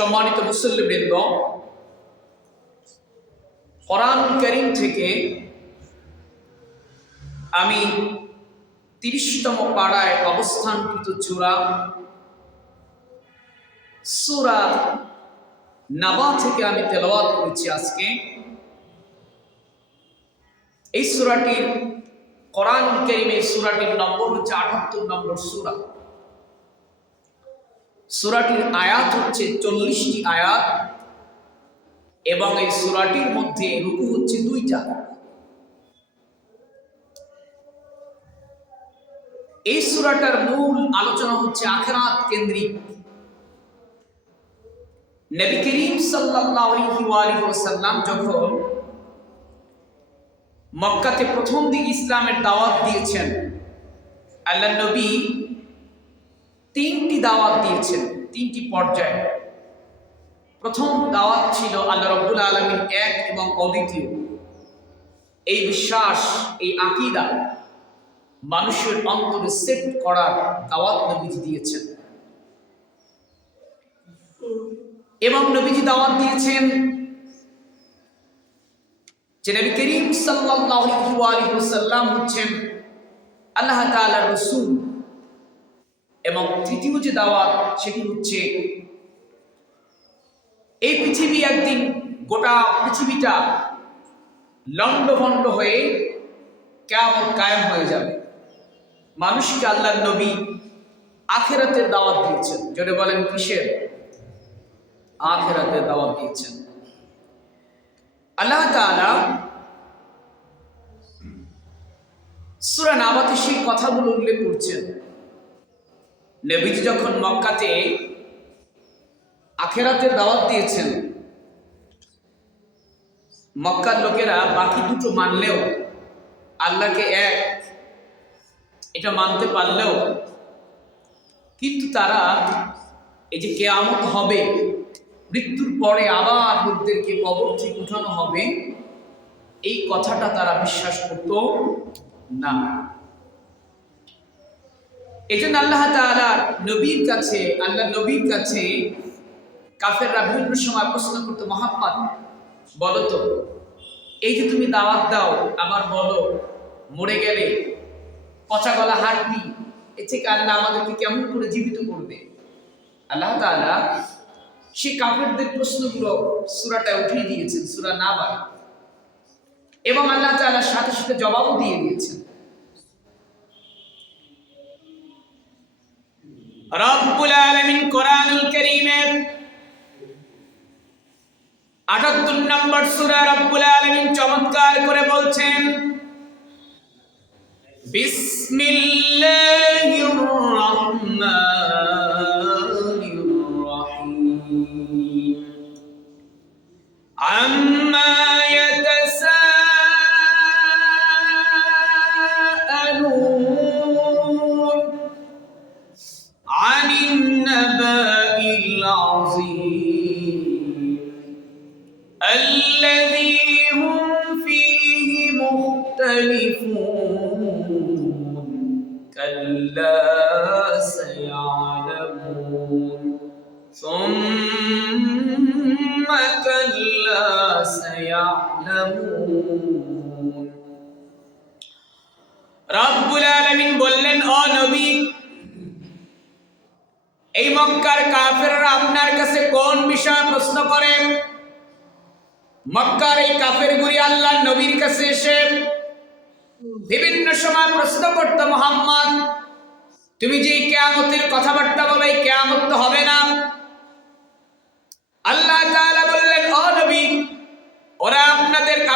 সম্মানিত মুসল্লিবৃন্দ, কোরআন কারীম থেকে আমি ৩০তম পাড়ায় অবস্থানকৃত সূরা নাবা থেকে আমি তেলাওয়াত করেছি। আজকে এই সূরাটির কোরআন কারীমের সূরাটির নম্বর হচ্ছে ৭৮ নম্বর সূরা। সূরাটির আয়াত হচ্ছে ৪০টি আয়াত এবং এই সূরাটির মধ্যে রুকু হচ্ছে ২টা। এই সূরাটার মূল আলোচনা হচ্ছে আখিরাত কেন্দ্রিক। নবী করিম সাল্লাল্লাহু আলাইহি ওয়াসাল্লাম যখন মক্কাতে প্রথম দিন ইসলামের দাওয়াত দিয়েছেন, আল্লাহর নবী ৩টি দাওয়াত দিয়েছেন, ৩টি পর্যায়ে। প্রথম দাওয়াত ছিল আল্লাহ রাব্বুল আলামিন এক এবং অদ্বিতীয়। এই বিশ্বাস, এই আকীদা মানুষের অন্তরে সেট করার দাওয়াত নবীজি দিয়েছেন। এবং নবীজি দাওয়াত দিয়েছেন যে নবী করিম সাল্লাল্লাহু আলাইহি ওয়াসাল্লাম হচ্ছেন আল্লাহ তাআলার রাসূল। এবং তৃতীয় যে দাওয়াত সেটি হচ্ছে এই পৃথিবী একদিন, গোটা পৃথিবীটা লণ্ডভণ্ড হয়ে কিয়ামত কায়েম হয়ে যাবে। মানুষকে আল্লাহর নবী আখিরাতের দাওয়াত দিয়েছেন। যদি বলেন কিসের? আখিরাতের দাওয়াত দিয়েছেন। আল্লাহ তাআলা সূরা নাবাতে সেই কথাগুলো উল্লেখ করছেন। নবীজি যখন মক্কাতে আখিরাতের দাওয়াত দিয়েছেন, মক্কার লোকেরা বাকি দুটো মানলেও, আল্লাহকে এক এটা মানতে পারলেও, কিন্তু তারা এই যে কিয়ামত হবে, মৃত্যুর পরে আবার লোকদেরকে কবর থেকে উঠানো হবে, এই কথাটা তারা বিশ্বাস করত না। এজন্য আল্লাহ তাআলা আল্লাহ নবীর কাছে কাফেররা বিভিন্ন সময় প্রশ্ন করতো, মুহাম্মদ বলো তো, এই যে তুমি দাওয়াত দাও, আবার বলো মরে গেলে পচা গলা হাড্ডি, এ থেকে আল্লাহ আমাদেরকে কেমন করে জীবিত করবে? আল্লাহ তাআলা সেই কাফেরদের প্রশ্নগুলো সূরাটা উঠিয়ে দিয়েছেন, সূরা নাবা। এবং আল্লাহ তাআলা সাথে সাথে জবাবও দিয়ে দিয়েছেন। রব্বুল আলামিন কোরআনুল কারীমের ৭৮ নম্বর সূরা রব্বুল আলামিন চমৎকার করে বলছেন, বিসমিল্লাহির রাহমানির রাহিম আম্মা ইয়াতাসাআলুন আনিন নাবাইল আযীম الذي هم فيه مختلفون كلا سيعلمون ثم كلا سيعلمون। রব্বুল আলামিন বললেন, ও নবী, এই মক্কার কাফেররা আপনার কাছে কোন বিষয়ে প্রশ্ন করে? মক্কার এই কাফেরগুলি আল্লাহর নবীর কাছে এসে বিভিন্ন সময় প্রশ্ন করত, মুহাম্মদ তুমি যে কিয়ামতের কথাবার্তা বলো, এই কিয়ামত তো হবে না। আল্লাহ তাআলা বললেন, ও নবী, ওরা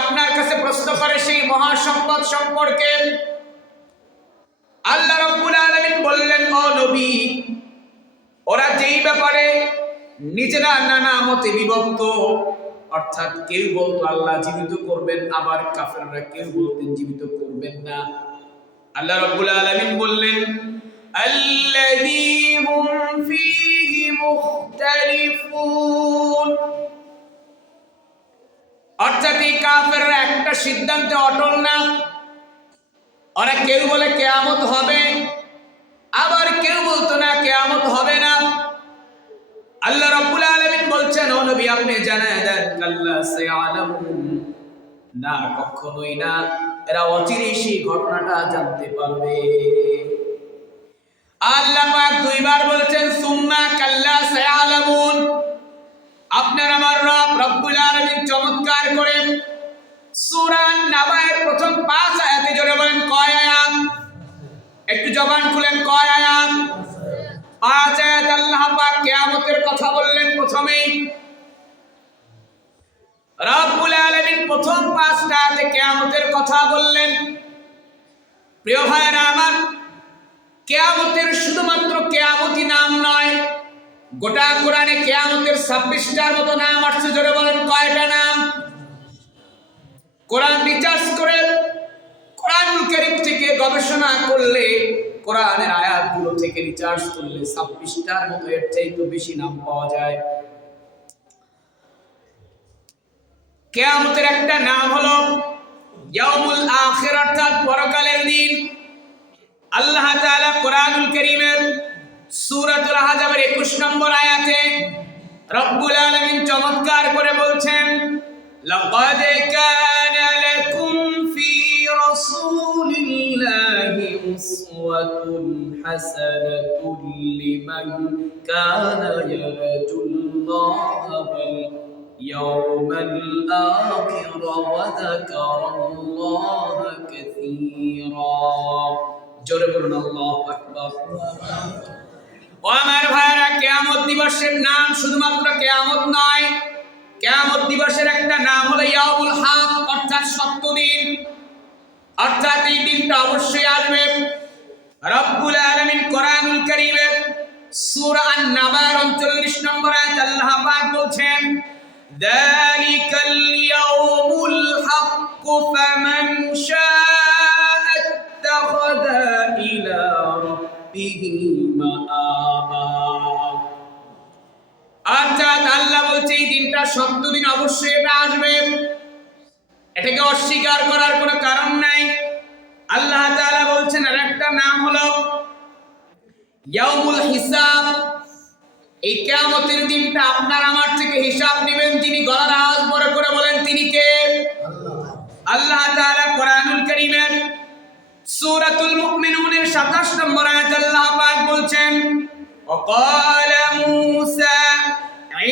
আপনার কাছে প্রশ্ন করে সেই মহাসম্পদ সম্পর্কে। আল্লাহ রাব্বুল আলামিন বললেন, ও নবী, ওরা যেই ব্যাপারে নিজেরা নানা মতে বিভক্ত, অর্থাৎ কেউ বলতো আল্লাহ জীবিত করবেন, আবার কাফেররা কেউ বলতেন জীবিত করবেন না। আল্লাহ রাব্বুল আলামিন বললেন, আল্লাযী হুম ফীহি মুখতালিফুন, অর্থাৎ এই কাফেররা একটা সিদ্ধান্তে অটল না। ওরা কেউ বলে কিয়ামত হবে, আবার কেউ বলতো না কিয়ামত হবে না। আল্লাহ রাব্বুল আলামিন বলছেন, ও নবী আপনি জানায় দেন, কাল্লা সায়ালামুন, না কখনোই না, এরা অচিরেই সেই ঘটনাটা জানতে পারবে। আল্লাহ পাক দুইবার বলছেন সুম্মা কাল্লা সায়ালামুন। আপনার আমার রব রব্বুল আলামিন চমৎকার করে সূরা নাবায়ের প্রথম 5 আয়াতে জোরে বলেন কয় আয়াত? একটু জবান খুলেন, কয় আয়াত? 5 আয়াত আল্লাহ পাক কিয়ামতের কথা বললেন প্রথমেই। রব্বুল আলামিন প্রথম 5টা আয়াতে কিয়ামতের কথা বললেন। প্রিয় ভাইরা আমার, কিয়ামতের শুধুমাত্র কিয়ামতই নাম নয়, গোটা কোরআনে কিয়ামতের 26টার মতো নাম আসছে। জোরে বলেন কয়টা নাম? কোরআন রিসার্চ করে, কোরআনুল কারীম থেকে গবেষণা করলে, কোরআনের আয়াতগুলো থেকে রিসার্চ করলে 26টার মতো, এর চাইতে বেশি নাম পাওয়া যায়। কিয়ামতের একটা নাম হলো ইয়াউমুল আখির, অর্থাৎ পরকালের দিন। আল্লাহ তাআলা কোরআনুল কারীমের সূরাতুল আহজাবের 21 নম্বর আয়াতে রব্বুল আলামিন চমৎকার করে বলছেন, লাকাদ কানা লাকুম ফি রাসূলিল্লাহি উসওয়াতুন হাসানাতুন লিমান কানা ইয়ারজুল্লাহা ওয়াল ইয়াউমাল আখির ওয়া যাকারাল্লাহা কাসীরা। জোরে বলুন আল্লাহু আকবার। ও আমার ভাইরা, কিয়ামত দিবসের নাম শুধুমাত্র কিয়ামত নয়, কিয়ামত দিবসের একটা নাম হলো ইয়াউমুল হক, অর্থাৎ সত্য দিন। অর্থাৎ এই দিনটা অবশ্যই আসবে। রব্বুল আলামিন কোরআনুল কারীমের সূরা আন-নাবার 39 নম্বর আয়াতে আল্লাহ পাক বলছেন, যালিকাল ইয়াউমুল হক ফামান শাআ ইত্তাখাযা ইলা রাব্বিহি মাআবা। অর্থাৎ আল্লাহ বলছে এই দিনটা সত্য দিন, অবশ্যই এটা আসবে, এটাকে অস্বীকার করার কোনো কারণ নাই। আল্লাহ তাআলা বলছেন আর একটা নাম হলো ইয়াউমুল হিসাব। এই কিয়ামতের দিনটা আপনার আমার থেকে হিসাব নেবেন। যিনি গলার আওয়াজ বড় করে বলেন তিনি কে? আল্লাহ তাআলা কোরআনুল কারীমের সূরাতুল মুমিনুনের 27 নম্বর আয়াতে আল্লাহ পাক বলছেন, ওয়াকালা মূসা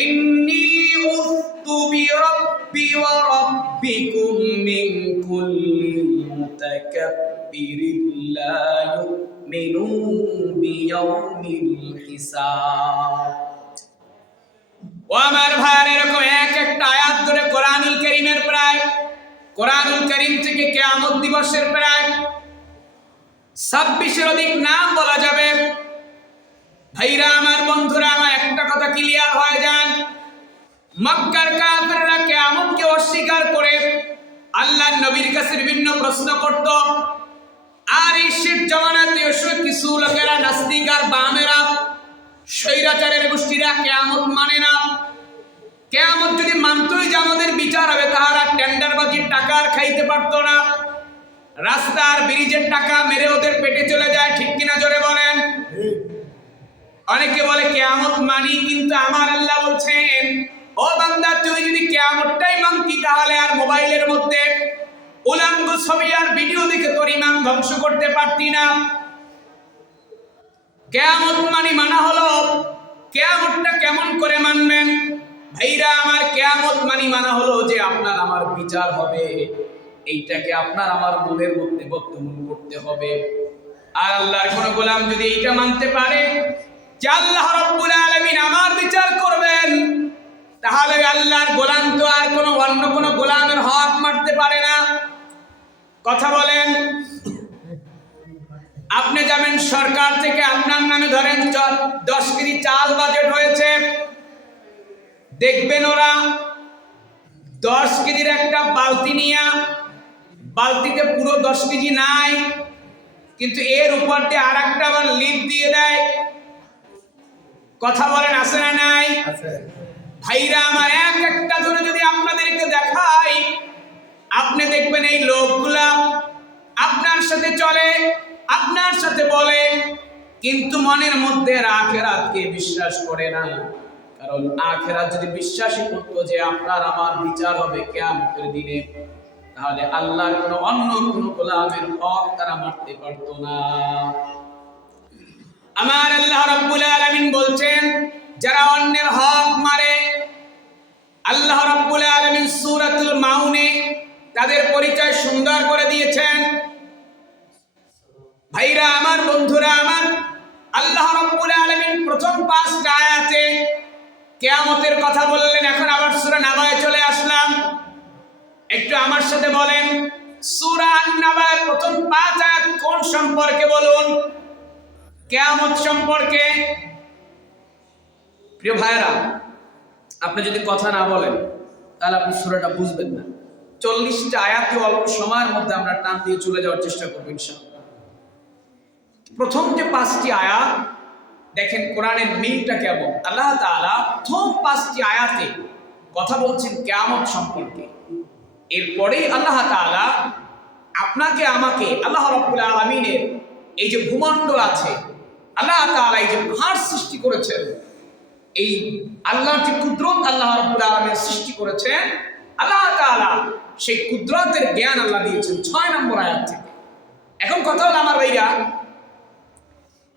ইন্নী উযতু বিরাব্বি ওয়া রাব্বিকুম মিন কুল্লি মুতাকাব্বিরিন লা ইউমিনু বিয়াউমিল হিসাব। ও আমার ভাইয়ের, এরকম এক একটা আয়াত ধরে কোরআনুল কারীমের প্রায়, কোরআনুল কারীম থেকে কিয়ামত দিবসের প্রায় 26-এর অধিক নাম বলা যাবে। ভাইরা আমার, বন্ধুরা আমার, একটা কথা ক্লিয়ার হয়ে যান, মক্কার কাফেররা কিয়ামতকে অস্বীকার করে আল্লাহর নবীর কাছে বিভিন্ন প্রশ্ন করত। আর এই শেষ জামানাতে কিছু লোকেরা, নাস্তিক আর বামেরা, স্বৈরাচারের গোষ্ঠীরা কিয়ামত মানে না। কিয়ামত যদি মানতই যে আমাদের বিচার হবে, তাহারা টেন্ডারবাজির টাকা আর খাইতে পারতো না। রাস্তার ব্রিজের টাকা মেরে ওদের পেটে চলে যায়, ঠিক কিনা জোরে বলেন? অনেকে বলে কিয়ামত মানি, কিন্তু আমার আল্লাহ বলছেন, ও বান্দা তুই যদি কিয়ামতটাই মানতি, তাহলে আর মোবাইলের মধ্যে উলঙ্গ ছবি আর ভিডিও দেখে তোর ঈমান ধ্বংস করতে পারতি না। কিয়ামত মানা হলো, কিয়ামতটা কেমন করে মানবেন? ভাইরা আমার, কিয়ামত মানা হলো যে আপনার আমার বিচার হবে, এইটাকে আপনার আমার মনের মধ্যে বর্তমান করতে হবে। আর আল্লাহর কোন গোলাম যদি এইটা মানতে পারে যে আল্লাহ রাব্বুল আলামিন আমার বিচার করবেন, তাহলে আল্লাহর গোলাম তো আর কোনো অন্য কোনো গোলামের হক মারতে পারে না। কথা বলেন? আপনি যাবেন সরকার থেকে আপনার নামে ধরেন 10 কেজি চাল বাজেট হয়েছে, দেখবেন ওরা 10 কেজির একটা বালতি নিয়ে, বালতিতে পুরো 10 কেজি নাই, কিন্তু এর উপর দিয়ে আর একটা আবার লিপ দিয়ে দেয়। কথা বলেন, আছে না নাই? ভাইরা আমার, এক একটা ধরে যদি আপনাদেরকে দেখাই, আপনি দেখবেন এই লোকগুলা আপনার সাথে চলে, আপনার সাথে বলে, কিন্তু মনের মধ্যে আখিরাতকে বিশ্বাস করে না। কারণ আখিরাত যদি বিশ্বাসী করতো যে আপনার আমার বিচার হবে কিয়ামতের দিনে, তাহলে আল্লাহর কোনো অন্য কোনো গোলামের হক তারা মারতে পারতো না। আমার আল্লাহ রাব্বুল আলামিন বলছেন, যারা অন্যের হক মারে, আল্লাহ রাব্বুল আলামিন সূরাতুল মাউনে তাদের পরিচয় সুন্দর করে দিয়েছেন। ভাইরা আমার, বন্ধুরা আমার, আল্লাহ রাব্বুল আলামিন প্রথম 5টা আয়াতে কিয়ামতের কথা বললেন। এখন আবার সূরা নাবায় চলে আসলাম। একটু আমার সাথে বলেন, সূরা আন-নাবায় প্রথম 5 আয়াত কোন সম্পর্কে বলুন? কিয়ামত সম্পর্কে। প্রিয় ভাইরা, আপনি যদি কথা না বলেন তাহলে আপনি সূরাটা বুঝবেন না। 40টা আয়াতে অল্প সময়ের মধ্যে আমরা টান দিয়ে চলে যাওয়ার চেষ্টা করব ইনশাআল্লাহ। প্রথম যে 5টি আয়াত দেখেন কোরআনের মিলটা কেমন। আল্লাহ তাআলা প্রথম 5টি আয়াতে কথা বলছেন কিয়ামত সম্পর্কে। এরপরেই আল্লাহ তাআলা আপনাকে আমাকে, আল্লাহ রাব্বুল আলামিনের এই যে ভূমণ্ডল আছে, আল্লাহ তাআলা এই যে পাহাড় সৃষ্টি করেছেন, এই আল্লাহর যে কুদরত আল্লাহ রাব্বুল আলামিন সৃষ্টি করেছেন, আল্লাহ তাআলা সেই কুদরতের জ্ঞান আল্লাহ দিয়েছেন 6 নম্বর আয়াত থেকে। এখন কথা হলো আমার ভাইরা,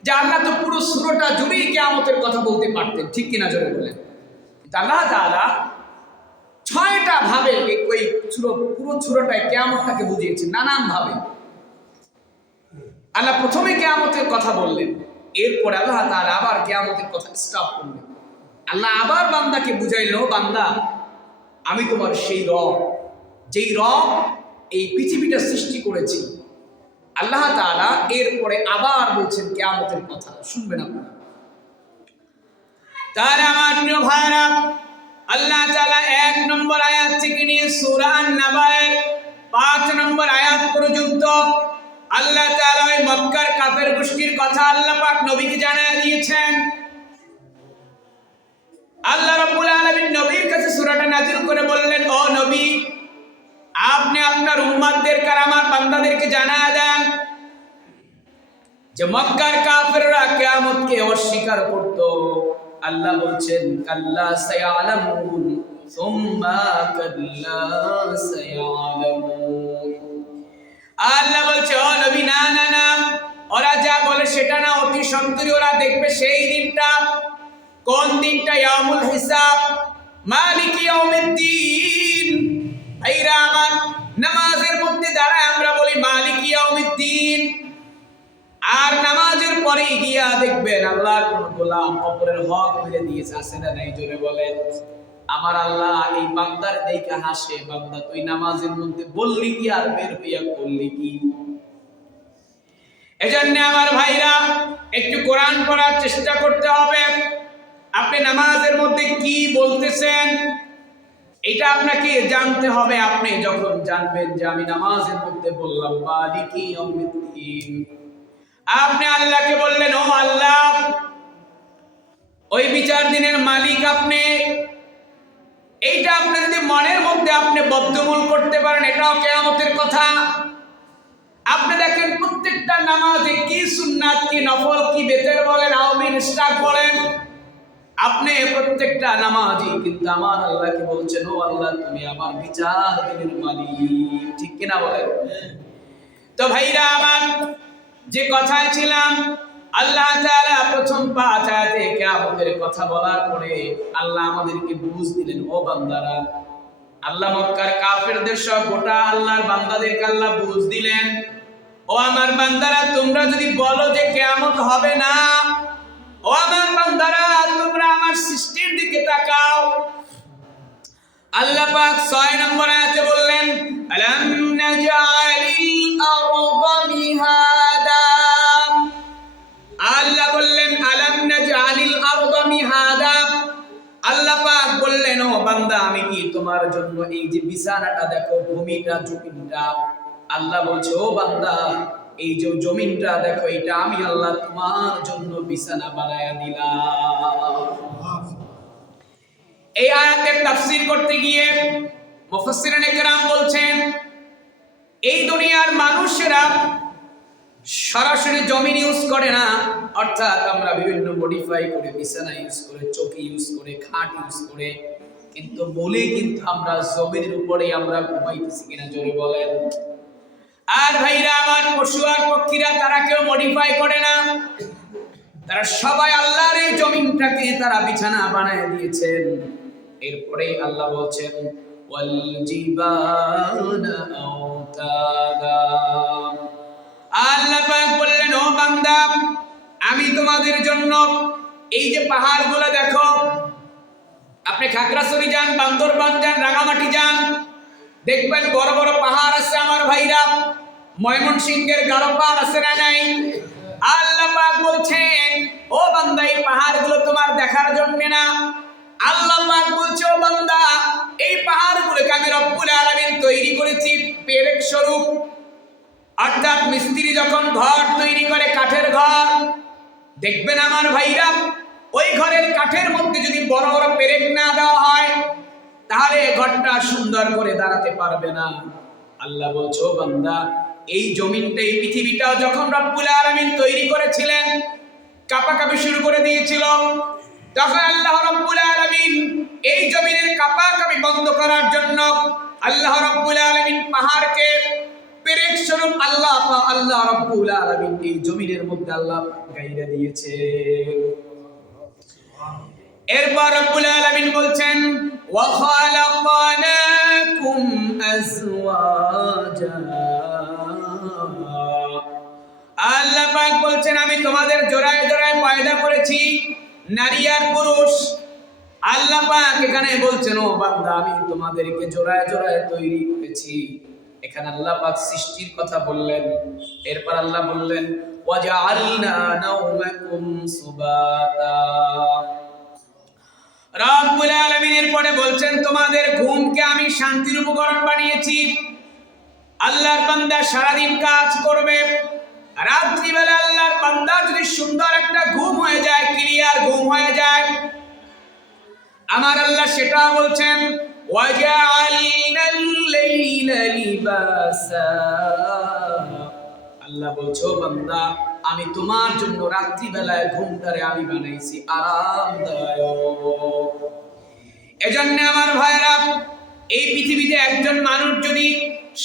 যে আল্লাহ তো পুরো সূরাটা জুড়েই কিয়ামতের কথা বলতে পারতেন, ঠিক কিনা জোরে বলেন? কিন্তু আল্লাহ তাআলা 6টা ভাবে ওই পুরো সূরাটায় কিয়ামতটাকে বুঝিয়েছেন নানান ভাবে। আল্লাহ প্রথমে কিয়ামতের কথা বললেন, এরপর আল্লাহ তাআলা আবার কিয়ামতের কথা স্টপ করলেন। আল্লাহ আবার বান্দাকে বুঝাইলো, বান্দা আমি তোমার সেই রব, যেই রব এই পৃথিবীটা সৃষ্টি করেছি। আল্লাহ তাআলা এরপরে আবার বলছেন কিয়ামতের কথা, শুনবেন আপনারা। তাহলে আমার প্রিয় ভাইরা, আল্লাহ তাআলা 1 নম্বর আয়াত থেকে নিয়ে সূরা আন-নাবায়ের 5 নম্বর আয়াত পর্যন্ত আল্লাহ তাআলা ওই মক্কার কাফের গোষ্ঠীর কথা আল্লাহ পাক নবীকে জানায় দিয়েছেন। আল্লাহ রাব্বুল আলামিন নবীর কাছে সূরাটা নাযিল করে বললেন, ও নবী, আপনি আপনার উম্মতদেরকে আর আমার বান্দাদেরকে জানায় দেন যে মক্কার কাফেররা কিয়ামতকে অস্বীকার করত। আল্লাহ বলছেন, কাল্লা সায়ালামুন সুম্মা কাল্লা সায়ালামুন। আল্লাহ বলছে, ও নবী, না না না, ওরা যা বলে সেটা না, অতি সত্বরই ওরা দেখবে সেই দিনটা। কোন দিনটা? ইয়াউমুল হিসাব, মালিক ইয়াউমিদ্দিন। ভাইরা আমার, নামাজের মধ্যে দাঁড়ায় আমরা বলি মালিক ইয়াউমিদ্দিন, আর নামাজের পরে গিয়া দেখবেন আল্লাহর কোন গোলাম অপরের হক মেরে দিয়েছে, আছে না নাই? জোরে বলেন। আমার আল্লাহ এই বান্দার দেখে হাসে, বান্দা তুই নামাজের মধ্যে বললি কি আর বের হইয়া করলি কি? এজন্য আমার ভাইরা, একটু কোরআন পড়ার চেষ্টা করতে হবে। আপনি নামাজের মধ্যে কি বলতেছেন এটা আপনাকে জানতে হবে। আপনি যখন জানবেন যে আমি নামাজের মধ্যে বললাম মালিকি ইয়াউমিদ্দিন, আপনি আল্লাহকে বললেন, ও আল্লাহ, ওই বিচার দিনের মালিক আপনি। এইটা আপনি যদি মনের মধ্যে আপনি বদ্ধমূল করতে পারেন, এটাও কিয়ামতের কথা। আপনি দেখেন প্রত্যেকটা নামাজে কি সুন্নাত, কি নফল, কি বেতের বলেন, আওয়ামী ইস্তাক বলেন, আপনি প্রত্যেকটা নামাজই কিন্তু আমার আল্লাহকে বলছেন, ও আল্লাহ, তুমি আমার বিচার দিনের মালিক, ঠিক কিনা বলেন? তো ভাইরা আমার, যে কথায় ছিলাম, আল্লাহ তাআলা প্রথম 5 আয়াতে কিয়ামতের কথা বলার পরে আল্লাহ আমাদেরকে বুঝ দিলেন, ও বান্দারা। আল্লাহ মক্কার কাফেরদের সব গোটা আল্লাহর বান্দাদেরকে আল্লাহ বুঝ দিলেন, ও আমার বান্দারা, তোমরা যদি বলো যে কিয়ামত হবে না, ও আমার বান্দারা, তোমরা আমার সৃষ্টির দিকে তাকাও। আল্লাহ পাক 6 নম্বর আয়াতে বললেন, আলাম নাজআলিল আরদা মিহাদা। আল্লাহ বললেন, আলাম নাজআলিল আরদা মিহাদা। আল্লাহ পাক বললেন, ও বান্দা, আমি কি তোমার জন্য এই যে বিছানাটা দেখো, ভূমিটা, জমিনটা, আল্লাহ বলছে, ও বান্দা, এই যে জমিনটা দেখো, এটা আমি আল্লাহ তোমার জন্য বিছানা বানায়া দিলাম। এই আয়াতের তাফসীর করতে গিয়ে মুফাসসিরিনে কেরাম বলছেন, এই দুনিয়ার মানুষেরা সরাসরি জমিন ইউজ করে না, অর্থাৎ আমরা বিভিন্ন মডিফাই করে বিছানা ইউজ করে, চৌকি ইউজ করে, খাট ইউজ করে, কিন্তু বলে কিন্তু আমরা জমিনের উপরেই আমরা ঘুমাইতেছি কিনা জোরে বলেন। আর ভাইরা আমার, পশু আর পক্ষীরা তারা কেউ মডিফাই করে না, তারা সবাই আল্লাহর এই জমিনটাকে তারা বিছানা বানায় দিয়েছেন। এরপরে আল্লাহ বলছেন ওয়াল জিবালা আওতাদা। আল্লাহ পাক বললেন, ও বান্দা, আমি তোমাদের জন্য এই যে পাহাড়গুলো দেখো, আপনি খাগড়াছড়ি যান, বান্দরবান যান, রাঙামাটি যান, দেখবেন বড় বড় পাহাড় আছে আমার ভাইরা। ময়মনসিংহের গাঢ় পাহাড় আছে না নাই? আল্লাহ পাক বলছেন, ও বান্দা, এই পাহাড়গুলো তোমার দেখার জন্য না। আল্লাহ পাক বলছে, ও বান্দা, এই পাহাড়গুলোকে আমি রব্বুল আলামিন তৈরি করেছি পেরেক স্বরূপ। অর্থাৎ মিস্ত্রি যখন ঘর তৈরি করে, কাঠের ঘর, দেখবেন আমার ভাইরা, ওই ঘরের কাঠের মধ্যে যদি বড় বড় পেরেক না দেওয়া হয়, তাহলে ঘরটা সুন্দর করে দাঁড়াতে পারবে না। আল্লাহ বলছে, ও বান্দা, এই জমিনটা, এই পৃথিবীটা যখন রব্বুল আলামিন তৈরি করেছিলেন, কাঁপাকাঁপি শুরু করে দিয়েছিল, তখন আল্লাহ রব্বুল আলামিন এই জমিনের কাঁপাকাঁপি বন্ধ করার জন্য আল্লাহ রব্বুল আলামিন পাহাড়কে পেরেক স্বরূপ আল্লাহ রব্বুল আলামিন এই জমিনের মধ্যে আল্লাহ গাইরা দিয়েছে। এরপর রব্বুল আলামিন বলছেন, ওয়া খালাকনাকুম আজওয়াজা। আল্লাহ পাক বলছেন, আমি তোমাদের জোড়ায় জোড়ায় পয়দা করেছি, নারী আর পুরুষ। আল্লাহ পাক এখানে বলছেন, ও বান্দা, আমি তোমাদেরকে জোড়ায় জোড়ায় তৈরি করেছি। এখানে আল্লাহ পাক সৃষ্টির কথা বললেন। এরপর আল্লাহ বললেন, ওয়াজআলনা নাওমাকুম সুবাতা। রব্বুল আলামিনের পরে বলছেন, তোমাদের ঘুমকে আমি শান্তির উপকরণ বানিয়েছি। আল্লাহর বান্দা সারাদিন কাজ করবে, রাত্রিবেলা আল্লাহর বান্দা যদি সুন্দর একটা ঘুম হয়ে যায়, ক্লিয়ার ঘুম হয়ে যায়, আমার আল্লাহ সেটা বলছেন, ওয়াজআলনাল লাইলা লিবাসা। আল্লাহ বলছে, ও বান্দা, আমি তোমার জন্য রাত্রিবেলায় ঘুমটারে আমি বানাইছি আরামদায়ক। এজন্য আমার ভাইরা, এই পৃথিবীতে একজন মানুষ যদি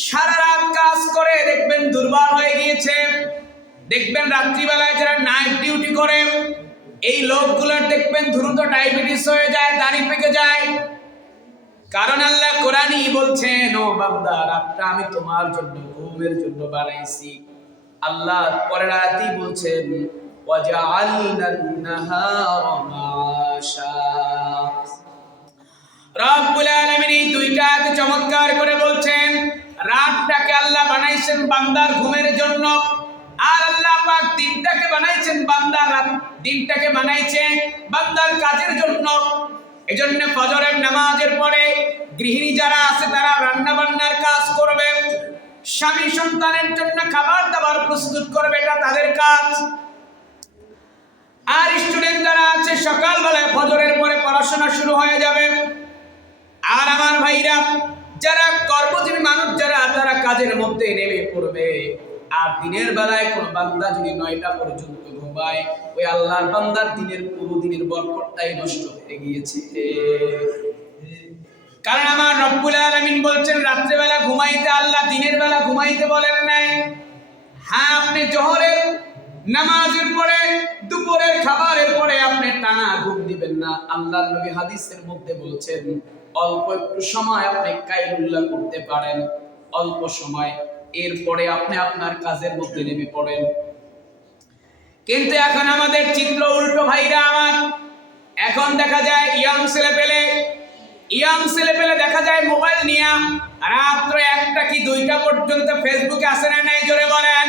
সারা রাত কাজ করে, দেখবেন দুর্বল হয়ে গিয়েছে। দেখবেন রাত্রিবেলায় যারা নাইট ডিউটি করে, এই লোকগুলোর দেখবেন দ্রুত ডায়াবেটিস হয়ে যায়, দাড়ি পেকে যায়। কারণ আল্লাহ কোরআনই বলছেন, ও বান্দা, রাতটা আমি তোমার জন্য ঘুমের জন্য বানাইছি। আল্লাহ পরের আয়াতেই বলছেন, ওয়াজআলনান নাহারা মাআশা। রব্বুল আলামিন এই দুইটা আয়াত চমৎকার করে বলছেন, রাতটাকে আল্লাহ বানাইছেন বান্দার ঘুমের জন্য, আর আল্লাহ পাক দিনটাকে বানাইছেন দিনটাকে বানাইছে বান্দার কাজের জন্য। এজন্য ফজরের নামাজের পরে গৃহিণী যারা আছে, তারা রান্না বান্নার কাজ করবে, স্বামী সন্তানের জন্য খাবার দাবার প্রস্তুত করবে, এটা তাদের কাজ। আর স্টুডেন্ট যারা আছে, সকালবেলায় ফজরের পরে পড়াশোনা শুরু হয়ে যাবে। আর আমার ভাইরা, যারা কর্মজীবী মানুষ যারা, তারা কাজের মধ্যে নেমে পড়বে। আর দিনের বেলায় কোন বান্দা যদি 9টা পর্যন্ত ঘুমায়, ওই আল্লাহর বান্দার দিনের পুরো দিনের বরকতটাই নষ্ট হয়ে গিয়েছে। কারণ আমার রব্বুল আলামিন বলছেন, রাত্রেবেলা ঘুমাইতে, আল্লাহ দিনের বেলা ঘুমাইতে বলেন নাই। হ্যাঁ, আপনি জোহরের নামাজের পরে, দুপুরের খাবারের পরে আপনি টানা ঘুম দিবেন না। আল্লাহর নবী হাদিসের মধ্যে বলছেন, অল্প একটু সময় আপনি কাইলুল্লাহ করতে পারেন, অল্প সময়, এরপরে আপনি আপনার কাজের মধ্যে নেমে পড়েন। কিন্তু এখন আমাদের চিত্র উল্টো ভাইরা আমার। এখন দেখা যায় ইয়াং ছেলেপেলে দেখা যায় মোবাইল নিয়ে রাত্র 1টা কি 2টা পর্যন্ত ফেসবুকে আসে না নাই, জোরে বলেন।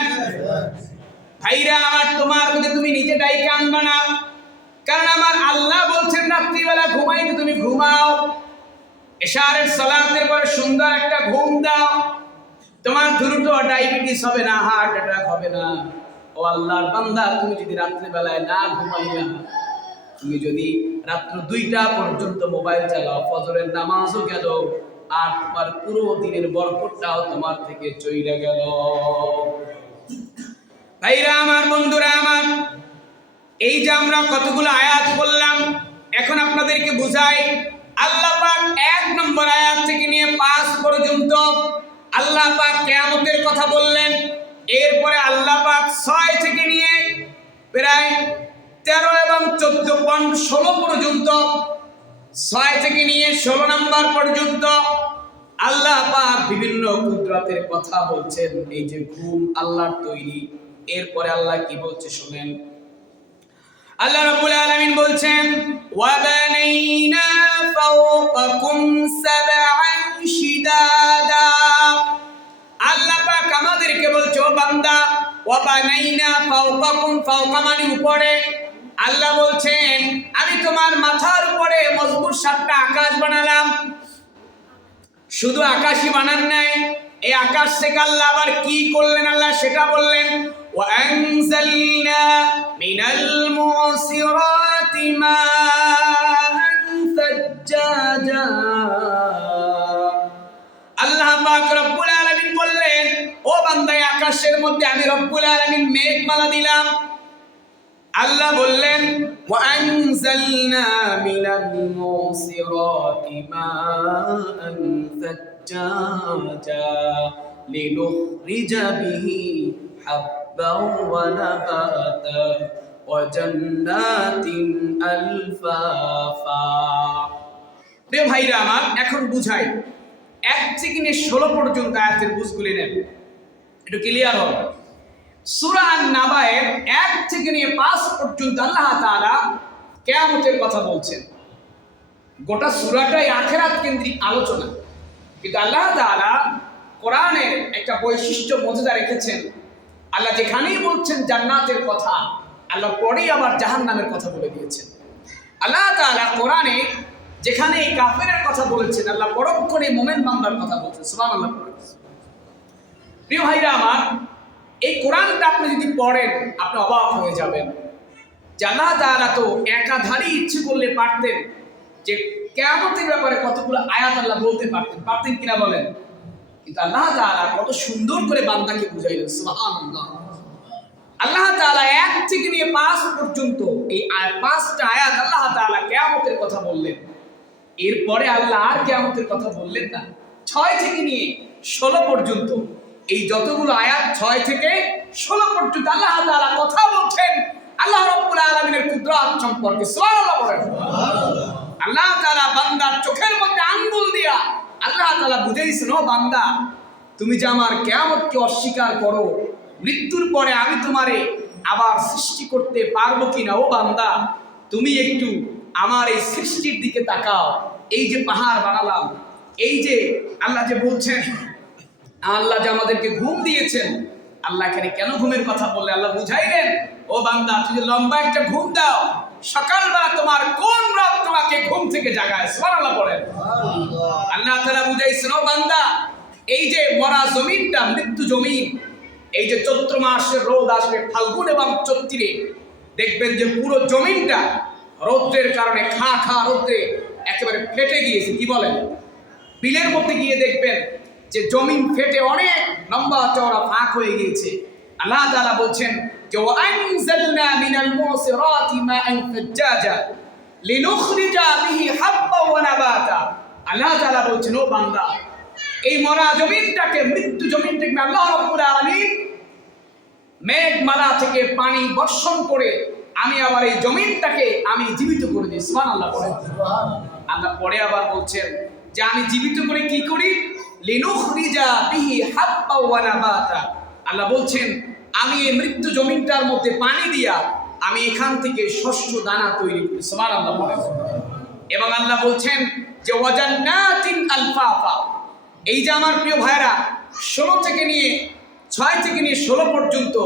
ভাইরা আমার, তোমার যদি তুমি নিজে ডাইকে আনবা না। কারণ আমার আল্লাহ বলছেন, রাত্রিবেলা ঘুমাইতে তুমি ঘুমাও, এশারের সালাতের পরে সুন্দর একটা ঘুম দাও, তোমার দ্রুত ডায়াবেটিস হবে না, হার্ট অ্যাটাক হবে না। ও আল্লাহর বান্দা, তুমি যদি রাত্রিবেলায় না ঘুমাইয়া, তুমি যদি রাত্র 2টা পর্যন্ত মোবাইল চালাও, ফজরের নামাজও গেল, আর তোমার পুরো দিনের বরকতটাও তোমার থেকে চইলা গেল। ভাইরা আমার, বন্ধুরা আমার, এই যে আমরা কতগুলো আয়াত বললাম, এখন আপনাদেরকে বুঝাই। আল্লাহ পাক 1 নম্বর আয়াত থেকে নিয়ে 5 পর্যন্ত আল্লাহ পাক কিয়ামতের কথা বললেন। এরপরে আল্লাহ পাক 6 থেকে নিয়ে প্রায় 13 এবং 14 16 পর্যন্ত, 6 থেকে নিয়ে 16 নম্বর পর্যন্ত আল্লাহ পাক বিভিন্ন কুদরতের কথা বলছেন। এই যে ঘুম আল্লাহর তৈরি। এরপরে আল্লাহ কি বলছে শুনেন। আল্লাহ রাব্বুল আলামিন বলছেন, ওয়া বানাইনা ফাওকাকুম সাবআন শিদাদা। আল্লাহ পাক আমাদেরকে বলছে, ও বান্দা, ওয়া বানাইনা ফাওকাকুম, ফাওকা মানে উপরে। আল্লাহ বলছেন, আমি তোমার মাথার উপরে মজবুত 7টা আকাশ বানালাম। শুধু আকাশই বানান নাই, এই আকাশ থেকে আল্লাহ আবার কি করলেন আল্লাহ সেটা বললেন। وأنزلنا من المعصرات ماء ثجاجا। আল্লাহ পাক রব্বুল আলামিন বললেন, ও বান্দা, আকাশের মধ্যে আমি রব্বুল আলামিন মেঘমালা দিলাম। আল্লাহ বললেন, وأنزلنا من المعصرات ماء ثجاجا لنخرج به حبا ونباتا وجنات ألفافا। প্রিয় ভাইরা আমার, এখন বুঝাই। 1 থেকে নিয়ে 16 পর্যন্ত আয়াতের বুঝগুলি নেন, একটু ক্লিয়ার হবে। সূরা আন-নাবায়ের 1 থেকে নিয়ে 5 পর্যন্ত আল্লাহ তাআলা কিয়ামতের কথা বলছেন। গোটা সূরাটাই আখিরাত কেন্দ্রিক আলোচনা, কিন্তু আল্লাহ তাআলা কোরআনের একটা বৈশিষ্ট্য মজেদা রেখেছেন। আল্লাহ যেখানেই বলছেন জান্নাতের কথা, আল্লাহ পরেই আবার জাহান্নামের কথা বলে দিয়েছেন। আল্লাহ তাআলা কোরআনে যেখানে কাফেরের কথা বলেছেন, আল্লাহ পরক্ষণে মুমিন বান্দার কথা বলছেন। সুবহানাল্লাহ। প্রিয় ভাইরা আমার, এই কোরআনটা আপনি যদি পড়েন আপনি অবাক হয়ে যাবেন যে আল্লাহ তাআলা তো একাধারে ইচ্ছে করলে পারতেন যে কিয়ামতের ব্যাপারে কতগুলো আয়াত আল্লাহ বলতে পারতেন কিনা বলেন, কিন্তু আল্লাহ তাআলা কত সুন্দর করে বান্দাকে বুঝাইলেন। সুবহানাল্লাহ। আল্লাহ তাআলা 1 থেকে নিয়ে 5 পর্যন্ত এই 5টা আয়াত আল্লাহ তাআলা কিয়ামতের কথা বললেন। এরপরে আল্লাহ আর কিয়ামতের কথা বললেন না। 6 থেকে নিয়ে 16 পর্যন্ত এই যতগুলো আয়াত, 6 থেকে 16 পর্যন্ত আল্লাহ তাআলা কথা বলছেন আল্লাহ রাব্বুল আলামিনের কুদরত সম্পর্কে। সুবহানাল্লাহ বলেন। আল্লাহ তাআলা বান্দার চোখের মধ্যে আঙ্গুল দিয়া আল্লাহ তাআলা বুঝাইছেন, ও বান্দা, তুমি যে আমার কিয়ামতকে অস্বীকার করো, মৃত্যুর পরে আমি তোমারে আবার সৃষ্টি করতে পারবো কিনা। ও বান্দা, তুমি একটু আমার এই সৃষ্টির দিকে তাকাও। এই যে পাহাড় বানালাম, এই যে আল্লাহ যে বলছেন, আল্লাহ যে আমাদেরকে ঘুম দিয়েছেন, আল্লাহ এখানে কেন ঘুমের কথা বললে আল্লাহ বুঝাইলেন, ও বান্দা, তুমি লম্বা একটা ঘুম দাও, সকালবেলা তোমার কোন রব তোমাকে ঘুম থেকে জাগায়। সুবহানাল্লাহ বলেন। আল্লাহ তাআলা বুঝাইছেন, ও বান্দা, এই যে মরা জমিনটা, মৃত্যু জমিন, এই যে চৈত্র মাসের রোদ আসবে, ফাল্গুন এবং চৈত্রে দেখবেন যে পুরো জমিনটা রৌদ্রের কারণে খা রৌদ্রে একেবারে ফেটে গিয়েছে। কি বলেন? বিলের মধ্যে গিয়ে দেখবেন যে জমিন ফেটে অনেক লম্বা চওড়া ফাঁক হয়ে গিয়েছে। আল্লাহ তাআলা বলছেন যে ওয়ানজালনা মিনাল মুসিরাতি মাআন ফাজ্জাজা লিনুখরিজা বিহি হাব্বা ওয়া নাবাতা। আল্লাহ তাআলা বলছেন, ও বান্দা, এই মরা জমিনটাকে, মৃত্যু জমিনটাকে আল্লাহ রাব্বুল আলামিন মেঘমালা থেকে পানি বর্ষণ করে আমি আবার এই জমিনটাকে আমি জীবিত করে দিই। সুবহানাল্লাহ বলেন। আল্লাহ পরে আবার বলছেন যে আমি জীবিত করে কি করি, লিনুখরিজা বিহি হাব্বা ওয়া নাবাতা। আল্লাহ বলছেন আমি এই মৃত্যু জমিনটার মধ্যে পানি দিয়া আমি এখান থেকে শস্য দানা তৈরি করি। সুবহানাল্লাহ বলেন। এবং আল্লাহ বলছেন যে ওয়াজান্নাতিন আলফাফা। এই যে আমার প্রিয় ভাইরা, 6 থেকে নিয়ে 16 পর্যন্ত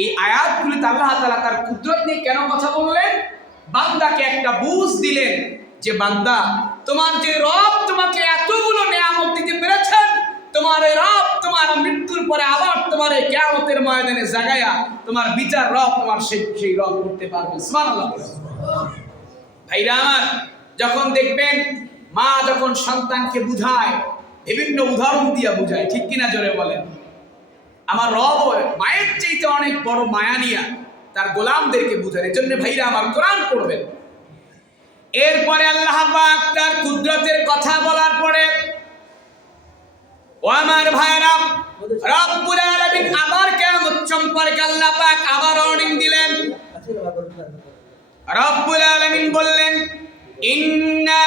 এই আয়াতগুলিতে আল্লাহ তাআলা তার কুদরত নিয়ে কেন কথা বললেন, বান্দাকে একটা বুঝ দিলেন যে বান্দা, তোমার যে রব তোমাকে এতগুলো নিয়ামত দিতে পেরেছেন, তোমার এই রব তোমার মৃত্যুর পরে আবার তোমার এই কিয়ামতের ময়দানে জাগায়া তোমার বিচার রব তোমার সেই রব করতে পারবে। সুবহানাল্লাহ। ভাইরা আমার, যখন দেখবেন মা যখন সন্তানকে বুঝায়, বিভিন্ন উদাহরণ দিয়ে বুঝায়, ঠিক কিনা জোরে বলেন। আমার রব মায়ের চাইতে অনেক বড় মায়া নিয়া তার গোলামদেরকে বুঝান। এই জন্য ভাইরা আমার কোরআন পড়বেন। এরপরে আল্লাহ পাক তার কুদরতের কথা বলার পরে ও আমার ভাইরা রব্বুল আলামিন আবার কিয়ামত সম্পর্কে আল্লাহ পাক আবার ওয়ার্নিং দিলেন। রব্বুল আলামিন বললেন ইন্না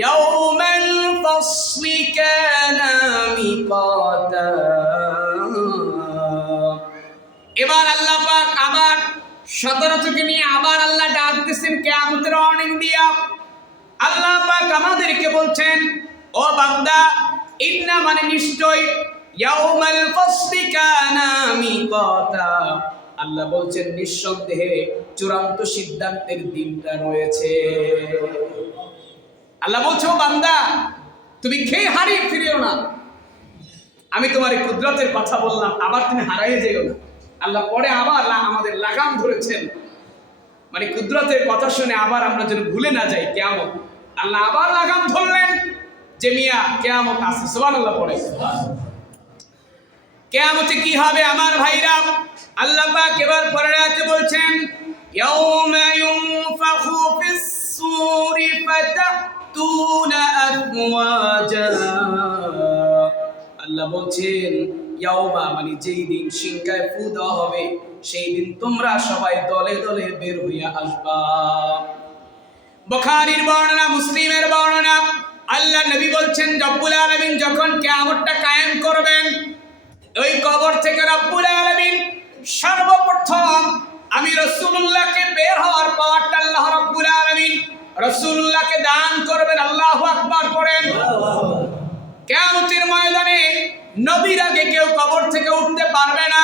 ইয়াউমাল ফাসলি কানা মিকাতা। এবার আল্লাহ পাক আবার 17 থেকে নিয়ে আবার আল্লাহ ডাকতেছেন কিয়ামতের ওয়ার্নিং দিয়া। আল্লাহ পাক আমাদেরকে বলছেন ও বান্দা ইন্না মানে নিশ্চয় ইয়াউমাল ফাসলি কানা মিকাতা। আল্লাহ বলছেন নিঃসন্দেহে চূড়ান্ত সিদ্ধান্তের দিনটা রয়েছে। আল্লাহ বলছে ও বান্দা তুমি খেয়ে হারিয়ে ফিরিও না। আমি তোমার কুদরতের কথা বললাম, আবার তুমি হারাইয়ে যেও না। আল্লাহ পরে আবার আমাদের লাগাম ধরেছেন, মানে কুদরতের কথা শুনে আবার আমরা যেন ভুলে না যাই কিয়ামত। আল্লাহ আবার লাগাম ধরলেন যে মিয়া কিয়ামত আছে। সুবহানাল্লাহ পড়ে। কিয়ামতে কি হবে আমার ভাইরা? আল্লাহ পাক এবার পরের আয়াতে বলছেন ইয়াউমা ইউনফাখু ফিস সূরি ফাতাতুনা আফওয়াজা। আল্লাহ বলছেন ইয়াউমা মানে যেই দিন সিংহায় ফু দেওয়া হবে সেই দিন তোমরা সবাই দলে দলে বের হইয়া আসবা। বুখারীর বর্ণনা, মুসলিমের বর্ণনা, আল্লাহ নবী বলছেন রব্বুল আলামিন যখন কিয়ামতটা কায়েম করবেন ওই কবর থেকে রব্বুল আলামিন সর্বপ্রথম আমি রাসূলুল্লাহকে বের হওয়ার পাওয়ারটা আল্লাহ রব্বুল আলামিন রাসূলুল্লাহকে দান করবেন। আল্লাহু আকবার করেন। কিয়ামতের ময়দানে নবীর আগে কেউ কবর থেকে উঠতে পারবে না।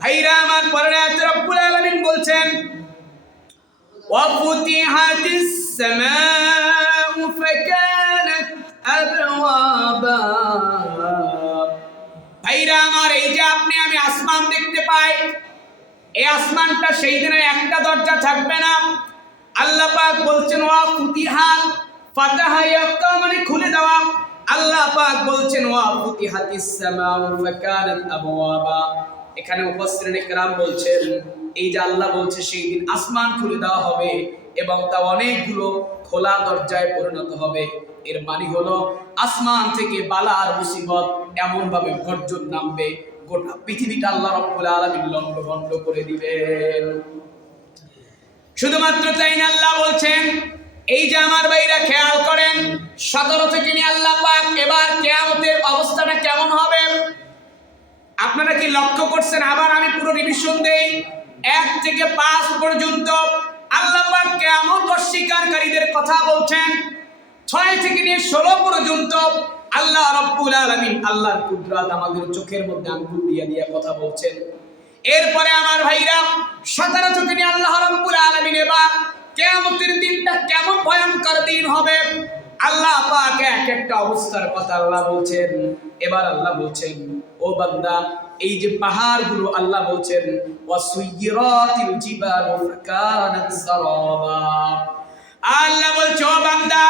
ভাইরা আমার পরের আয়াতে রব্বুল আলামিন বলছেন ওয়া ফুতিহাতিস সামাউ ফাকানাত আবওয়াবা। ভাইরা আমার এই যে আপনি আমি আসমান দেখতে পাই, এই আসমানটা সেই দিনে একটা দরজা থাকবে না। আল্লাহ পাক বলছেন ওয়া ফুতিহাত, ফাতাহা ইয়াফতা মানে খুলে দেওয়া। আল্লাহ পাক বলছেন ওয়া ফুতিহাতিস সামাউ ফাকানাত আবওয়াবা। এখানে মুফাসসিরিনে কেরাম বলছেন এই যে আল্লাহ বলছে সেই দিন আসমান খুলে দেওয়া হবে এবং তা অনেকগুলো খোলা দরজায় পরিণত হবে। এর মানে হলো আসমান থেকে বালা আর মুসিবত এমন ভাবে গর্জন নামবে গোটা পৃথিবীটা আল্লাহ রাব্বুল আলামিন লন্ডভন্ড করে দিবেন। শুধুমাত্র তাই না, আল্লাহ বলছেন এই যে আমার ভাইরা খেয়াল করেন 17 থেকে নিয়ে আল্লাহ পাক এবার কিয়ামতের অবস্থাটা কেমন হবে আপনারা কি লক্ষ্য করছেন? আবার আমি পুরো রিভিশন দেই 1 থেকে 5 পর্যন্ত আল্লাহ পাক কিয়ামত অস্বীকারীদের কথা বলছেন। 6 থেকে নিয়ে 16 পর্যন্ত আল্লাহ রাব্বুল আলামিন আল্লাহর কুদরত আমাদের চোখের মধ্যে আঙ্গুল দিয়ে দিয়ে কথা বলছেন। এরপরে আমার ভাইরা 17 থেকে নিয়ে আল্লাহ রাব্বুল আলামিন এবার কিয়ামতের দিনটা কেমন ভয়ঙ্কর দিন হবে আল্লাহ পাক এক একটা অবস্থার কথা আল্লাহ বলছেন। এবার আল্লাহ বলছেন ও বান্দা এই যে পাহাড়গুলো আল্লাহ বলছেন ওয়াসুইরাতিল জিবালু ফাকানাত সারাবা। আল্লাহ বলছে ও বান্দা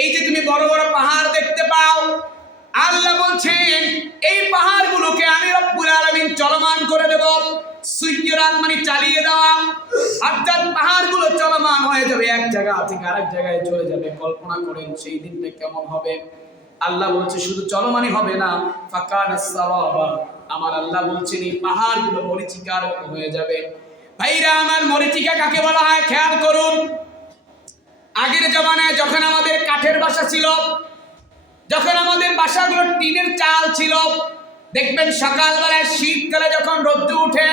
এই যে তুমি বড় বড় পাহাড় দেখতে পাও, আল্লাহ বলছেন এই পাহাড়গুলোকে আমি রব্বুল আলামিন চলমান করে দেব। সুইরাত মানে চালিয়ে দেওয়া, অর্থাৎ পাহাড়গুলো চলমান হয়ে যাবে, এক জায়গা থেকে আরেক জায়গায় চলে যাবে। কল্পনা করেন সেই দিনটা কেমন হবে। আল্লাহ বলছে শুধু চলমানই হবে না, ফাকানাস সারাবা। আমার আল্লাহ বলছেন এই পাহাড়গুলো মরীচিকার মতো হয়ে যাবে। ভাইরা আমার মরীচিকা কাকে বলা হয় খেয়াল করুন। আগের জমানায় যখন আমাদের কাঠের বাসা ছিল, যখন আমাদের বাসাগুলো টিনের চাল ছিল, দেখবেন সকালবেলায় শীতকালে যখন রোদ্দু উঠে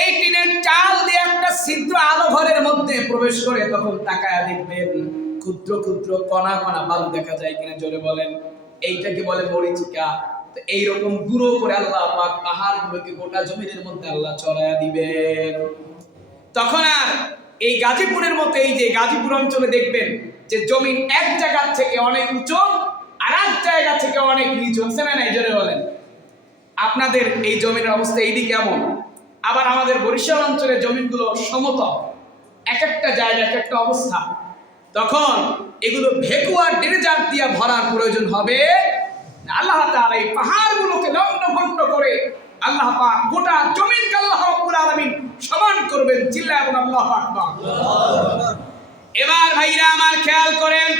এই টিনের চাল দিয়ে একটা ছিদ্র আলো ঘরের মধ্যে প্রবেশ করে তখন তাকায়া দেখবেন ক্ষুদ্র ক্ষুদ্র কণা কণা বালু দেখা যায় কিনা জোরে বলেন। এইটাকে বলে মরীচিকা। তো এইরকম গুঁড়ো করে আল্লাহ পাক পাহাড়গুলোকে গোটা জমিনের মধ্যে আল্লাহ ছড়ায়া দিবেন। তখন আর এই গাজীপুরের মতো এই যে গাজীপুর অঞ্চলে দেখবেন যে জমিন এক জায়গা থেকে অনেক উঁচু আর এক জায়গা থেকে অনেক নিচু, আছে না নাই জোরে বলেন। আপনাদের এই জমিনের অবস্থা এইদিকে কেমন? আবার আমাদের বরিশাল অঞ্চলের জমিনগুলো সমতল, এক একটা জায়গা এক একটা অবস্থা। তখন এগুলো ভেকুয়ার ডেজার্ট দিয়ে ভরার প্রয়োজন হবে। আল্লাহ তাআলা এই পাহাড়গুলোকে লন্ডভন্ড করে আল্লাহ পাক গোটা জমিনকে আল্লাহ রাব্বুল আলামিন সমান করবেন। চিল্লায় বলুন আল্লাহু আকবার। এবার ভাইরা আমার খেয়াল করেন,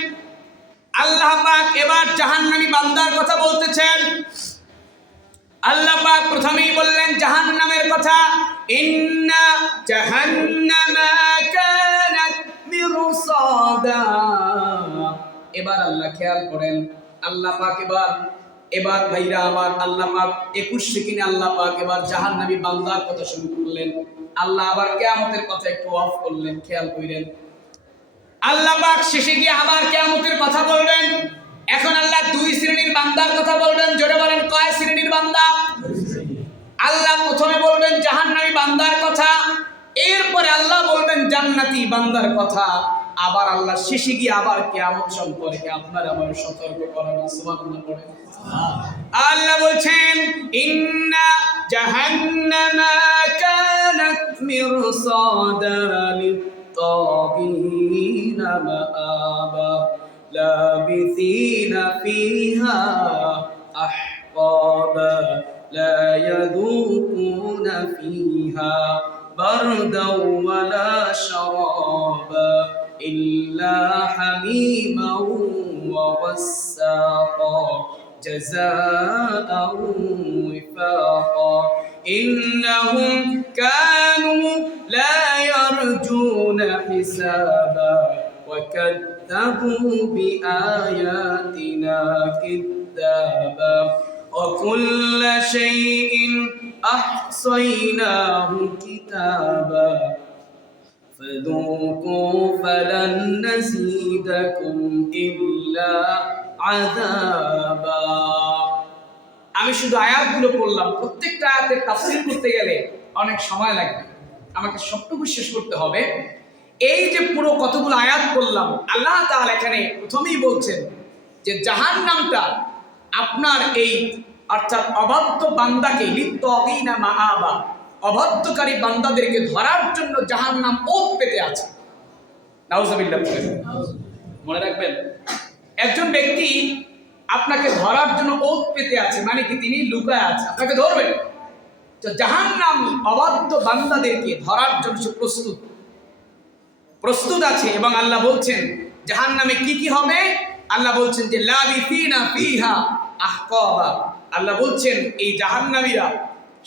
আল্লাহ পাক এবার জাহান্নামী বান্দার কথা বলতেছেন। আল্লাহ পাক প্রথমেই বললেন জাহান্নামের কথা, ইন্না জাহান্নামা কানাত মিরসাদা। এবার আল্লাহ খেয়াল করেন, আল্লাহ পাক এবার ভাইরা আমার আল্লাহ পাক 21 সেকেন্ডে আল্লাহ পাক এবার জাহান্নামী বান্দার কথা শুরু করলেন। আল্লাহ আবার কিয়ামতের কথা একটু অফ করলেন, খেয়াল করেন। আল্লাহ পাক শেষে গিয়ে আবার কিয়ামতের কথা বলবেন। এখন আল্লাহ দুই শ্রেণীর বান্দার কথা বলবেন। জোরে বলেন কয় শ্রেণীর বান্দা? আল্লাহ প্রথমে বলবেন জাহান্নামী বান্দার কথা, এরপরে আল্লাহ বলবেন জান্নাতি বান্দার কথা। আবার আল্লাহ শেষে গিয়ে আবার কিয়ামত সম্পর্কে আপনার আমার সতর্ক করাবেন। সুবহানাল্লাহ পড়েন। আল্লাহ বলছেন ইন্না জাহান্নামা কানাত মিরসাদা লিত-তাগীনা মাআবা লাবিসিনা ফিহা আহকাবা لا يذوقون فيها بردا ولا شرابا إلا حميما وغساقا جزاء وفاقا إنهم كانوا لا يرجون حسابا وكذبوا بآياتنا كذابا وكل شيء أحصيناه كتابا فذوقوا فلن نزيدكم إلا عذابا। আমি শুধু আয়াতগুলো পড়লাম, প্রত্যেকটা আয়াতের তাফসীর করতে গেলে অনেক সময় লাগবে, আমাকে সবটুকু শেষ করতে হবে। এই যে পুরো কতগুলো আয়াত পড়লাম, আল্লাহ তাআলা এখানে প্রথমেই বলছেন যে জাহান্নামটা আপনার এই অর্থাৎ অবাধ্য বান্দাকে লিত-তাগীনা মাআবা, অবাধ্যকারী বান্দাদেরকে ধরার জন্য জাহান্নাম ওত পেতে আছে। নাউজুবিল্লাহ। মনে রাখবেন, একজন ব্যক্তি আপনাকে ধরার জন্য ওত পেতে আছে, মানে কি তিনি লুকায় আছে, আপনাকে ধরবেন। তো জাহান্নাম অবাধ্য বান্দাদেরকে ধরার জন্য সে প্রস্তুত আছে। এবং আল্লাহ বলছেন জাহান্নামে কি কি হবে। আল্লাহ বলছেন যে লাবিসিনা ফিহা আহকাবা। আল্লাহ বলছেন এই জাহান্নামীরা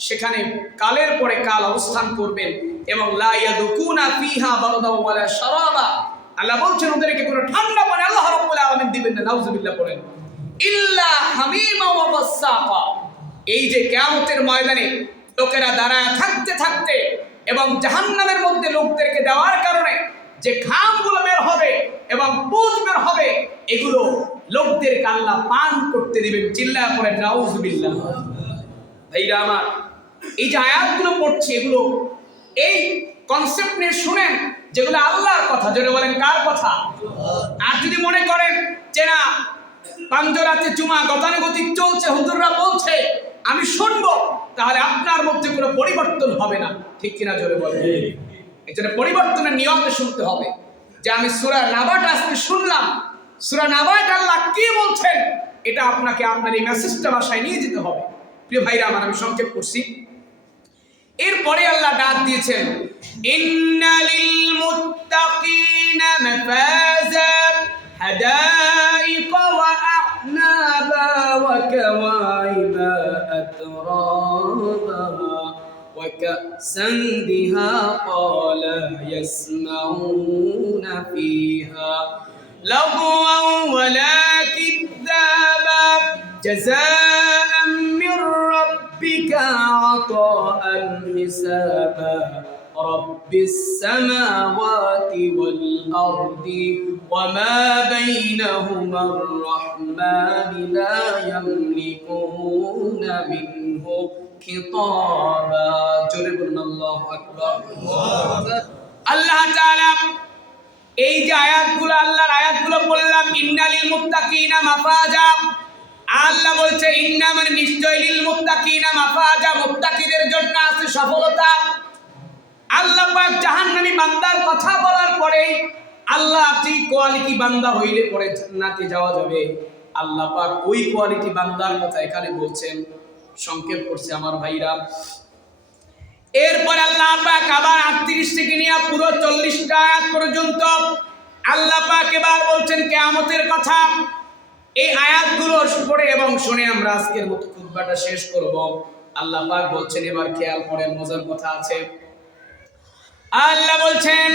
সেখানে কালের পরে কাল অবস্থান করবেন এবং লা ইয়াদুকুনা ফিহা বারদা ওয়ালা শারাবা। আল্লাহ বলছেন ওদেরকে কোনো ঠান্ডা পানি আল্লাহ রাব্বুল আলামিন দিবেন না। নাউজুবিল্লাহ পড়েন। ইল্লা হামিমা ওয়া ওয়াসাকা। এই যে কিয়ামতের ময়দানে লোকেরা দাঁড়ায় থাকতে থাকতে এবং জাহান্নামের মধ্যে লোকদেরকে দেওয়ার কারণে যে ঘামগুলো বের হবে এবং পুঁজ বের হবে, এগুলো লোকদেরকে আল্লাহ পান করতে দিবেন। চিল্লায়া পড়েন নাউজুবিল্লাহ। ভাইরা আমার, এই যে আয়াতগুলো পড়ছি এগুলো এই কনসেপ্ট নিয়ে শুনেন, যেগুলো আল্লাহর কথা। জোরে বলেন কার কথা? আর যদি মনে করেন যে না পাঞ্জরাতে জুমা গতানুগতিক চলছে, হুজুররা বলছে আমি শুনবো, তাহলে আপনার মধ্যে কোনো পরিবর্তন হবে না। ঠিক কিনা? জোরে বলেন। এজন্য পরিবর্তনের নিয়মে শুনতে হবে। যে আমি সূরা নাবাট আজকে শুনলাম, সূরা নাবাট আল্লাহ কি বলছেন, এটা আপনাকে আপনার এই মেসেজটা বাসায় নিয়ে যেতে হবে। প্রিয় ভাইরা আমার, আমি সংক্ষেপ করছি। এরপরে আল্লাহ ডাক দিয়েছেন ইন্নালিল মুত্তাকিনা মাফাজা হাদাইকা ওয়া আ'নাবা ওয়া কাওয়াইবা আতরাবা ওয়া কা'সান দিহাকা লা ইয়াসমাউনা ফিহা লাগওয়ান ওয়া লা কিযাবা জাযাআন মির ربك عطاء حسابا رب السماوات والأرض وما بينهما الرحمن لا يملكون منه خطابا جربنا الله أكبر الله تعالى এই যে আয়াতগুলো আল্লাহর আয়াতগুলো বললাম, ইন্নালিল মুত্তাকিনা মাফাজা। আল্লাহ বলছে ইন্না মানে নিশ্চয়, লিল মুত্তাকিনা মাফাজা, মুত্তাকিদের জন্য আছে সফলতা। আল্লাহ পাক জাহান্নামী বান্দার কথা বলার পরে আল্লাহ যে কোয়ালিটি বান্দা হইলে পরে জান্নাতে যাওয়া যাবে, আল্লাহ পাক ওই কোয়ালিটি বান্দার কথা এখানে বলছেন। সংক্ষেপ করছে আমার ভাইরা। এরপর আল্লাহ পাক আবার 38 থেকে নিয়ে পুরো 40টা আয়াত পর্যন্ত আল্লাহ পাক এবার বলছেন কিয়ামতের কথা। এই আয়াতগুলো পড়ে এবং শুনে আমরা আজকের মতো খুতবাটা শেষ করব। আল্লাহ পাক বলছেন, এবার খেয়াল করেন, মজার কথা আছে। আল্লাহ বলছেন,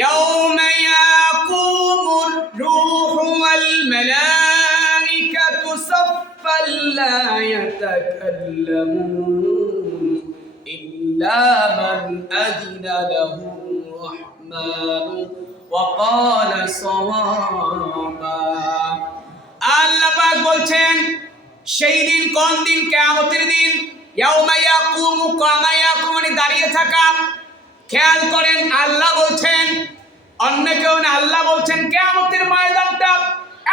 ইয়াউমা ইয়াকুমুর রূহু ওয়াল মালাইকাতু সাফফান লা ইয়াতাকাল্লামুন ইল্লা মান আযিনা লাহুর রাহমানু ওয়া ক্বালা সাওয়াবা। আল্লাহ পাক বলছেন সেই দিন, কোন দিন? কিয়ামতের দিন। ইয়াউমা ইয়াকুমু, কামা ইয়াকুমু মানে দাঁড়িয়ে থাকা। খেয়াল করেন, আল্লাহ বলছেন, অন্য কেউ না, আল্লাহ বলছেন কিয়ামতের ময়দানটা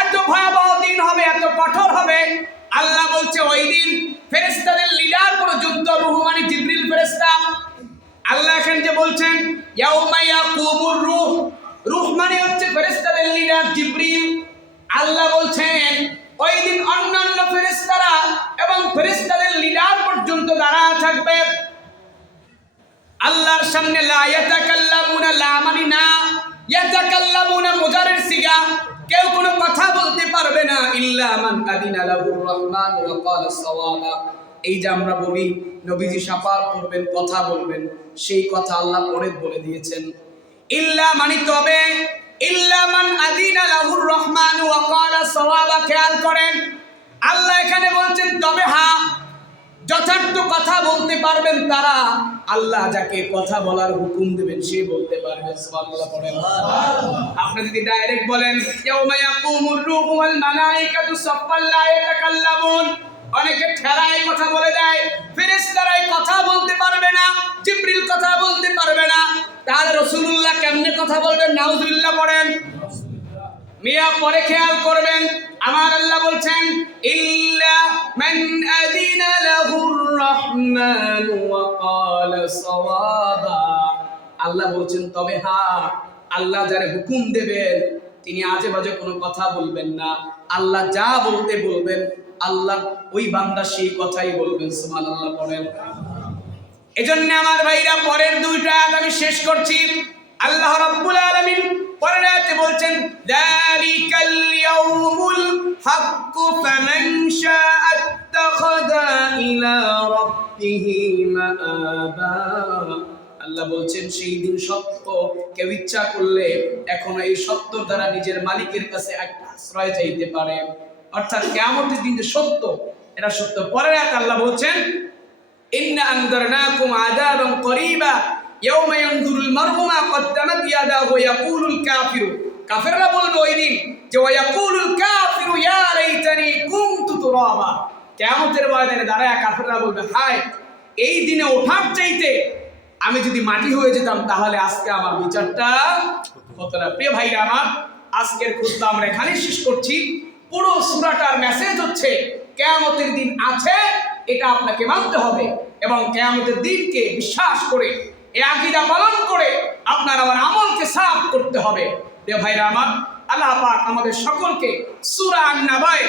এত ভয়াবহ দিন হবে, এত কঠোর হবে। আল্লাহ বলছে ওই দিন ফেরেশতাদের লিডার পর্যন্ত, রূহ মানে জিবরিল ফেরেশতা। আল্লাহ এখানে যে বলছেন ইয়াউমা ইয়াকুমুর রূহ, রূহ মানে হচ্ছে ফেরেশতাদের লিডার জিবরিল। আল্লাহ বলছেন ওই দিন অন্যান্য ফেরেশতারা এবং ফেরেশতাদের লিডার পর্যন্ত দাঁড়ায় থাকবে আল্লাহর সামনে। লা ইয়াতাকাল্লামুনা, লা মানে না, ইয়াতাকাল্লামুনা মুজারের সিগা, কেউ কোনো কথা বলতে পারবে না। ইল্লা মান আযিনা লাহুর রাহমান ওয়া ক্বালা সাওয়াবা। এই যে আমরা বলি নবীজি শাফাত করবেন, কথা বলবেন, সেই কথা আল্লাহ পরে বলে দিয়েছেন। ইল্লা মানে তবে, ইল্লা মান আযিনা লাহুর রাহমান ওয়া ক্বালা সাওয়াবা। খেয়াল করেন, আল্লাহ এখানে বলছেন তবে হ্যাঁ, যথার্থ কথা বলতে পারবেন তারা। আল্লাহ যাকে কথা বলার হুকুম দেবেন সে বলতে পারবে। সুবহানাল্লাহ পড়েন। আপনি যদি ডাইরেক্ট বলেন ইয়াউমা ইয়াকুমুর রূহু ওয়াল মালাইকাতু সাফফান লা ইয়াতাকাল্লামুন, অনেকে ঠেলায় কথা বলে দেয়, ফেরেশতারাই কথা বলতে পারবে না, জিবরিল কথা বলতে পারবে না, তাহলে রাসূলুল্লাহ কেমনে কথা বলবেন? নাউজুবিল্লাহ পড়েন। মিয়া পরে খেয়াল করবেন, আমার আল্লাহ বলছেন ইল্লা মান আযিনা লাহুর রাহমান ওয়া ক্বালা সাওয়াবা। আল্লাহ বলছেন তবে হ্যাঁ, আল্লাহ যারে হুকুম দেবেন তিনি আজে বাজে কোনো কথা বলবেন না। আল্লাহ যা বলতে বলবেন আল্লাহ ওই বান্দা সেই কথাই বলবেন। সুবহানাল্লাহ পড়েন। এজন্য আমার ভাইরা পরের দুইটা আয়াত আমি শেষ করছি। আল্লাহ রাব্বুল আলামিন পরের আয়াতে বলছেন যালিকাল ইয়াউমুল হাক্কু ফামান শাআ আত্তাখাযা ইলা রাব্বিহি মাআবা। আল্লাহ বলছেন সেই দিন সত্য, কেউ ইচ্ছা করলে এখন এই সত্যর দ্বারা নিজের মালিকের কাছে একটা আশ্রয় চাইতে পারে। অর্থাৎ কিয়ামতের দিন যে সত্য, এটা সত্য। পরের আয়াতে আল্লাহ বলছেন ইন্না আনযারনাকুম আযাবান করিবা ইয়াউমা ইয়ানজুরুল মার'উ মা কদ্দামাত ইয়াদাহু ওয়া ইয়াকুলুল কাফিরু। কাফেররা বলবে ওই দিন যে ওয়া ইয়াকুলুল কাফিরু ইয়া লাইতানি কুনতু তুরাবা। কিয়ামতের ময়দানে দাঁড়ায় কাফেররা বলবে হায়, এই দিনে ওঠার চাইতে আমি যদি মাটি হয়ে যেতাম তাহলে আজকে আমার বিচারটা হতো না। প্রিয় ভাইরা আমার, আজকের খুতবা আমরা এখানে শেষ করছি। পুরো সূরাটার মেসেজ হচ্ছে কিয়ামতের দিন আছে, এটা আপনাকে মানতে হবে এবং কিয়ামতের দিনকে বিশ্বাস করে এই আকীদা পালন করে আপনার আমার আমলকে সাফ করতে হবে। প্রিয় ভাইরা আমার, আল্লাহ পাক আমাদের সকলকে সূরা আন-নাবায়